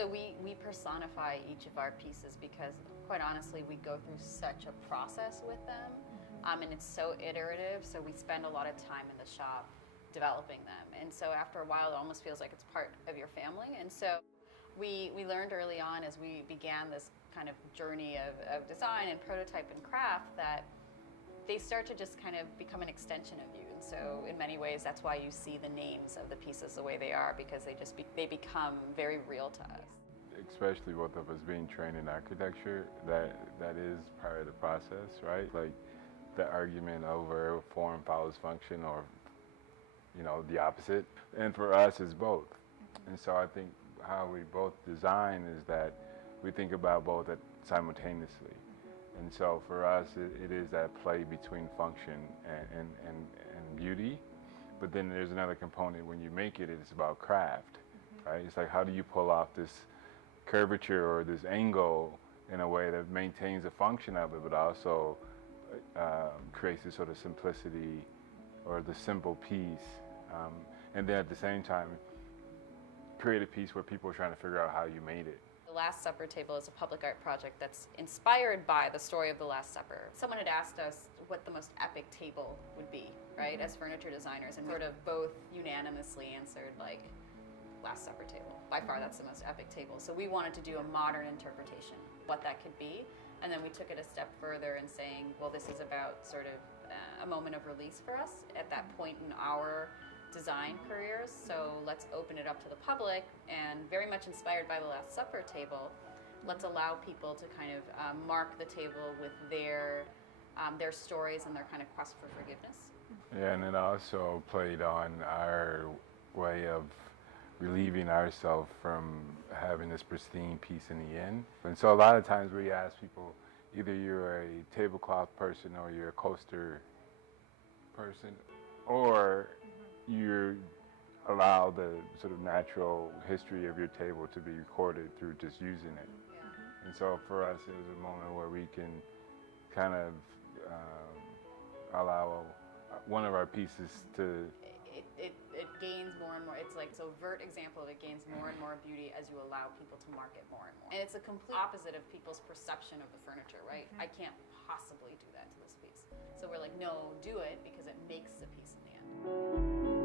So we personify each of our pieces because, quite honestly, we go through such a process with them, and it's so iterative, so we spend a lot of time in the shop developing them. And so after a while, it almost feels like it's part of your family. And so we learned early on as we began this kind of journey of design and prototype and craft that they start to just kind of become an extension of you. And so in many ways, that's why you see the names of the pieces the way they are, because they become very real to us. Especially both of us being trained in architecture, that is part of the process, right? Like the argument over form follows function, or the opposite. And for us, it's both. And so I think how we both design is that we think about both simultaneously. And so for us, it is that play between function and beauty. But then there's another component when you make it, it's about craft, right? It's like, how do you pull off this curvature or this angle in a way that maintains the function of it, but also creates this sort of simplicity or the simple piece. And then at the same time, create a piece where people are trying to figure out how you made it. The Last Supper table is a public art project that's inspired by the story of the Last Supper. Someone had asked us what the most epic table would be, right, as furniture designers, and sort of both unanimously answered, like, Last Supper table. By far, that's the most epic table. So we wanted to do a modern interpretation of what that could be, and then we took it a step further in saying, well, this is about sort of a moment of release for us at that point in our design careers, so let's open it up to the public, and very much inspired by the Last Supper table, let's allow people to kind of mark the table with their stories and their kind of quest for forgiveness. Yeah, and it also played on our way of relieving ourselves from having this pristine piece in the end. And so a lot of times we ask people, either you're a tablecloth person or you're a coaster person, or you allow the sort of natural history of your table to be recorded through just using it. Yeah. And so for us, it was a moment where we can kind of allow one of our pieces to... It gains more and more. It's like this overt example of it gains more and more beauty as you allow people to mark it more and more. And it's a complete opposite of people's perception of the furniture, right? I can't possibly do that to this piece. So we're like, no, do it, because it makes the piece in the end.